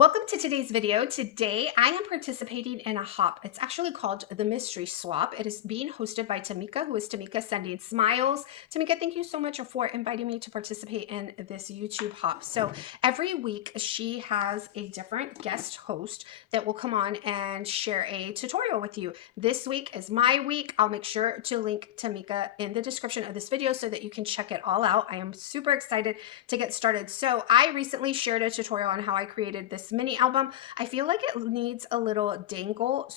Welcome to today's video. Today I am participating in a hop. It's actually called the Mystery Swap. It is being hosted by Tamika, who is Tamika Sending Smiles. Tamika, thank you so much for inviting me to participate in this YouTube hop. So every week she has a different guest host that will come on and share a tutorial with you. This week is my week. I'll make sure to link Tamika in the description of this video so that you can check it all out. I am super excited to get started. So I recently shared a tutorial on how I created this mini album. I feel like it needs a little dangle.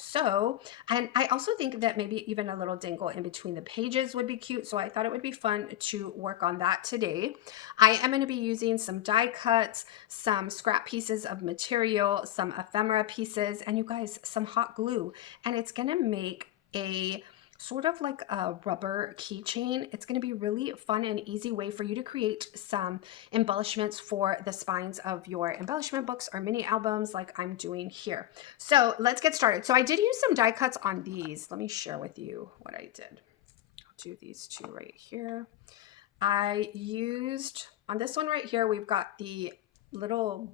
And I also think that maybe even a little dangle in between the pages would be cute. So I thought it would be fun to work on that today. I am going to be using some die cuts, some scrap pieces of material, some ephemera pieces, and you guys, some hot glue. And it's going to make a sort of like a rubber keychain. It's going to be really fun and easy way for you to create some embellishments for the spines of your embellishment books or mini albums like I'm doing here. So let's get started. So I did use some die cuts on these. Let me share with you what I did. I'll do these two right here. I used, on this one right here, we've got the little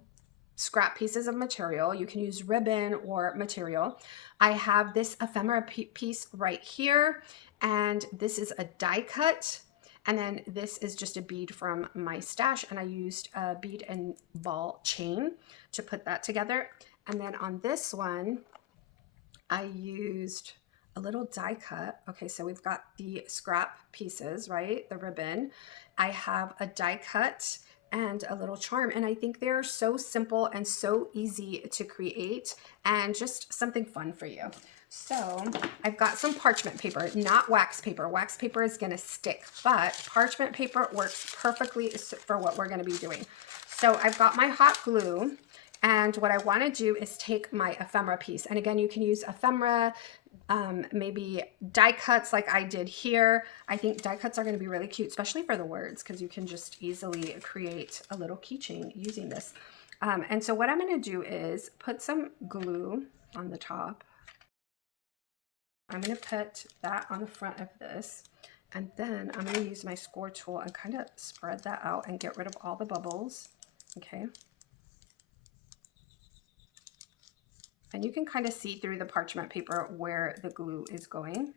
scrap pieces of material. You can use ribbon or material. I have this ephemera piece right here, and this is a die cut. And then this is just a bead from my stash, and I used a bead and ball chain to put that together. And then on this one, I used a little die cut. Okay, so we've got the scrap pieces, right? The ribbon. I have a die cut and a little charm, and I think they're so simple and so easy to create and just something fun for you. So I've got some parchment paper, not wax paper. Wax paper is going to stick, but parchment paper works perfectly for what we're going to be doing. So I've got my hot glue, and what I want to do is take my ephemera piece, and again, you can use ephemera, maybe die cuts like I did here. I think die cuts are going to be really cute, especially for the words, because you can just easily create a little keychain using this. And so what I'm going to do is put some glue on the top. I'm going to put that on the front of this, and then I'm going to use my score tool and kind of spread that out and get rid of all the bubbles. Okay. And you can kind of see through the parchment paper where the glue is going.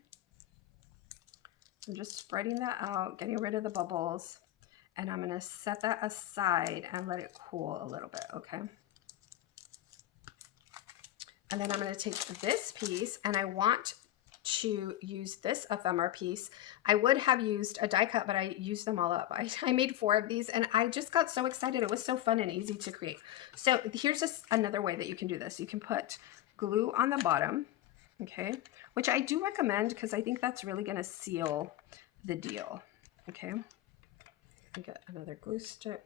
I'm just spreading that out, getting rid of the bubbles, and I'm going to set that aside and let it cool a little bit, okay? And then I'm going to take this piece, and I want to use this ephemera piece. I would have used a die cut, but I used them all up. I made 4 of these, and I just got so excited. It was so fun and easy to create. So here's just another way that you can do this. You can put glue on the bottom, okay, which I do recommend because I think that's really going to seal the deal, okay? I'll get another glue stick.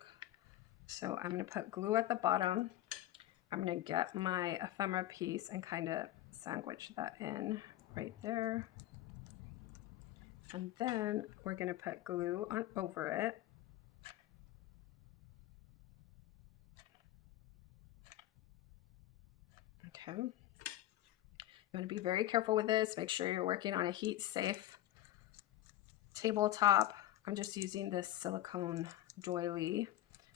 So I'm going to put glue at the bottom. I'm going to get my ephemera piece and kind of sandwich that in right there. And then we're going to put glue on over it. Okay. You want to be very careful with this. Make sure you're working on a heat safe tabletop. I'm just using this silicone doily.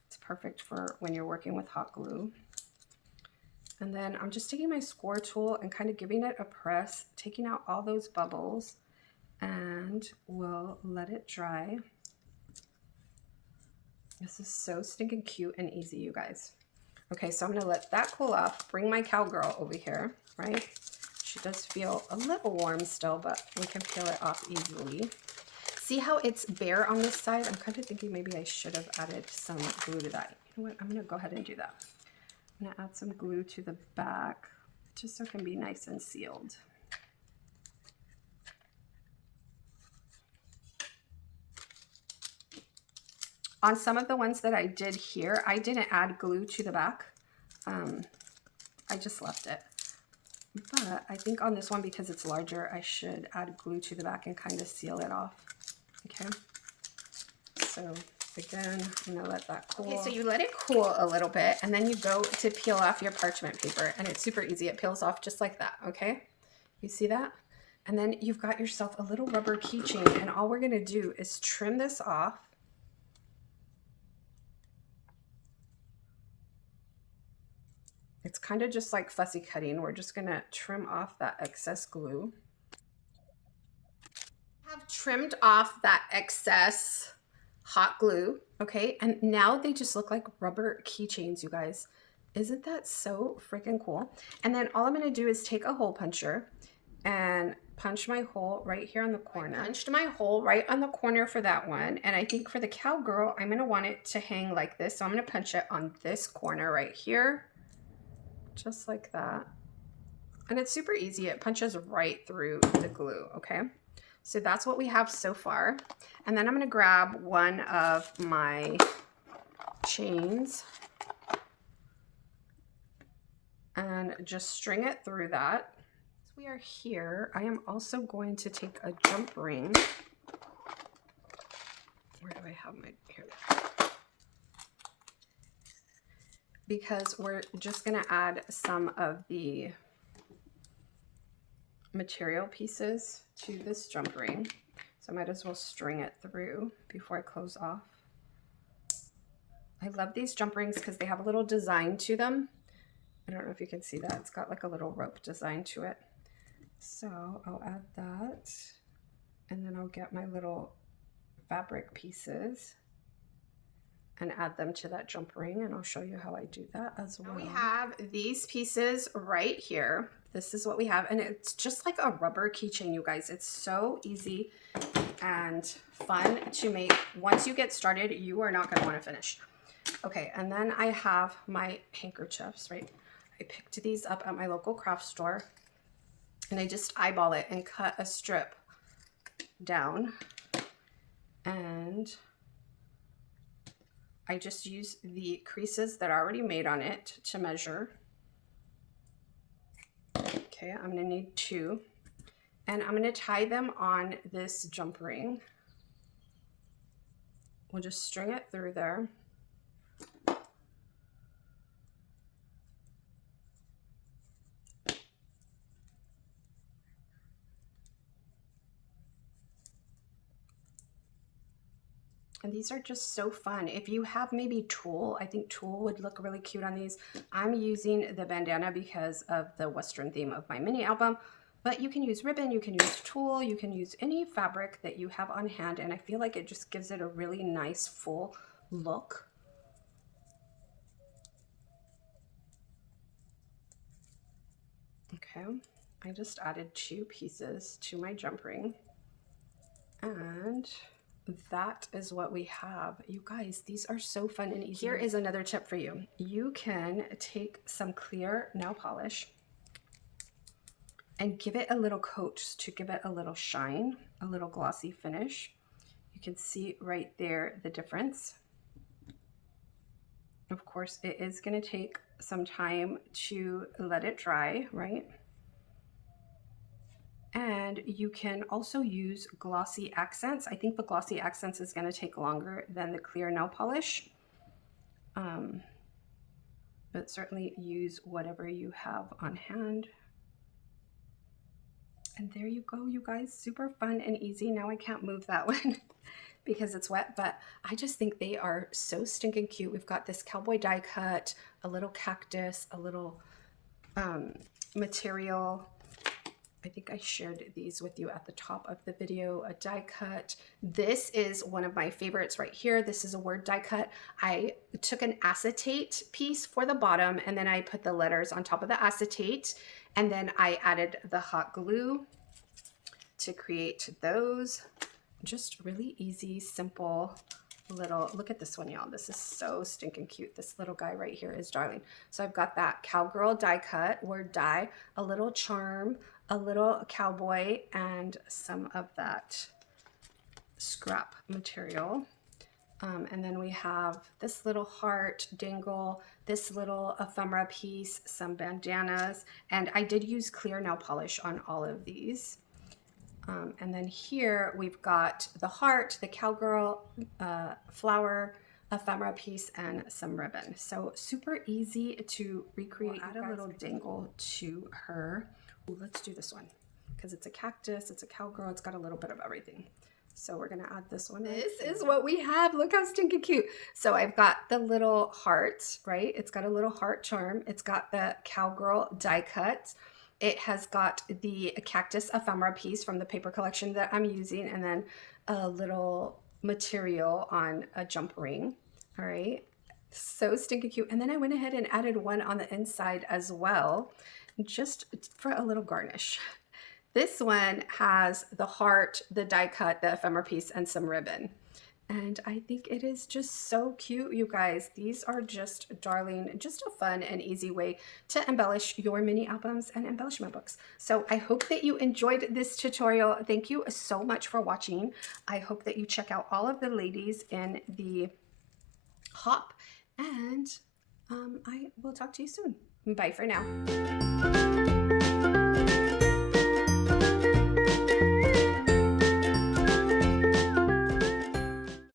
It's perfect for when you're working with hot glue. And then I'm just taking my score tool and kind of giving it a press, taking out all those bubbles, and we'll let it dry. This is so stinking cute and easy, you guys. Okay, so I'm gonna let that cool off, bring my cowgirl over here, right? She does feel a little warm still, but we can peel it off easily. See how it's bare on this side? I'm kind of thinking maybe I should have added some glue to that. You know what, I'm gonna go ahead and do that. I'm going to add some glue to the back just so it can be nice and sealed. On some of the ones that I did here, I didn't add glue to the back. I just left it. But I think on this one, because it's larger, I should add glue to the back and kind of seal it off. Okay. So again, I'm gonna let that cool. Okay, so you let it cool a little bit, and then you go to peel off your parchment paper, and it's super easy. It peels off just like that, okay? You see that? And then you've got yourself a little rubber keychain, and all we're gonna do is trim this off. It's kind of just like fussy cutting. We're just gonna trim off that excess glue. I've trimmed off that excess hot glue, okay? And now they just look like rubber keychains, you guys. Isn't that so freaking cool? And then all I'm gonna do is take a hole puncher and punch my hole right here on the corner. I punched my hole right on the corner for that one. And I think for the cowgirl, I'm gonna want it to hang like this. So I'm gonna punch it on this corner right here, just like that. And it's super easy. It punches right through the glue, okay? So that's what we have so far. And then I'm gonna grab one of my chains and just string it through that. As we are here, I am also going to take a jump ring. Where do I have my, here? Because we're just gonna add some of the material pieces to this jump ring. So I might as well string it through before I close off. I love these jump rings because they have a little design to them. I don't know if you can see that. It's got like a little rope design to it. So I'll add that, and then I'll get my little fabric pieces and add them to that jump ring, and I'll show you how I do that as well. Now we have these pieces right here. This is what we have, and it's just like a rubber keychain, you guys. It's so easy and fun to make. Once you get started, you are not going to want to finish. Okay, and then I have my handkerchiefs, right? I picked these up at my local craft store, and I just eyeball it and cut a strip down, and I just use the creases that are already made on it to measure. Okay, I'm gonna need 2, and I'm gonna tie them on this jump ring. We'll just string it through there. And these are just so fun. If you have maybe tulle, I think tulle would look really cute on these. I'm using the bandana because of the Western theme of my mini album, but you can use ribbon, you can use tulle, you can use any fabric that you have on hand, and I feel like it just gives it a really nice full look. Okay, I just added 2 pieces to my jump ring, and that is what we have. You guys, these are so fun and easy. Here is another tip for you. You can take some clear nail polish and give it a little coat to give it a little shine, a little glossy finish. You can see right there the difference. Of course, it is going to take some time to let it dry, right? And you can also use glossy accents. I think the glossy accents is going to take longer than the clear nail polish. But certainly use whatever you have on hand. And there you go, you guys. Super fun and easy. Now I can't move that one because it's wet, but I just think they are so stinking cute. We've got this cowboy die cut, a little cactus, a little material. I think I shared these with you at the top of the video, a die cut. This is one of my favorites right here. This is a word die cut. I took an acetate piece for the bottom, and then I put the letters on top of the acetate, and then I added the hot glue to create those. Just really easy, simple little, look at this one, y'all. This is so stinking cute. This little guy right here is darling. So I've got that cowgirl die cut, word die, a little charm, a little cowboy, and some of that scrap material. And then we have this little heart dangle, this little ephemera piece, some bandanas, and I did use clear nail polish on all of these. And then here we've got the heart, the cowgirl, flower, ephemera piece, and some ribbon. So super easy to recreate. We'll add a little dangle to her. Ooh, let's do this one because it's a cactus, it's a cowgirl, it's got a little bit of everything. So we're gonna add this one. This is what we have. Look how stinking cute. So I've got the little heart, right? It's got a little heart charm. It's got the Cowgirl die cut. It has got the Cactus ephemera piece from the paper collection that I'm using, and then a little material on a jump ring. All right, so stinking cute. And then I went ahead and added one on the inside as well, just for a little garnish. This one has the heart, the die cut, the ephemera piece, and some ribbon. And I think it is just so cute, you guys. These are just darling, just a fun and easy way to embellish your mini albums and embellishment books. So I hope that you enjoyed this tutorial. Thank you so much for watching. I hope that you check out all of the ladies in the hop, and I will talk to you soon. Bye for now.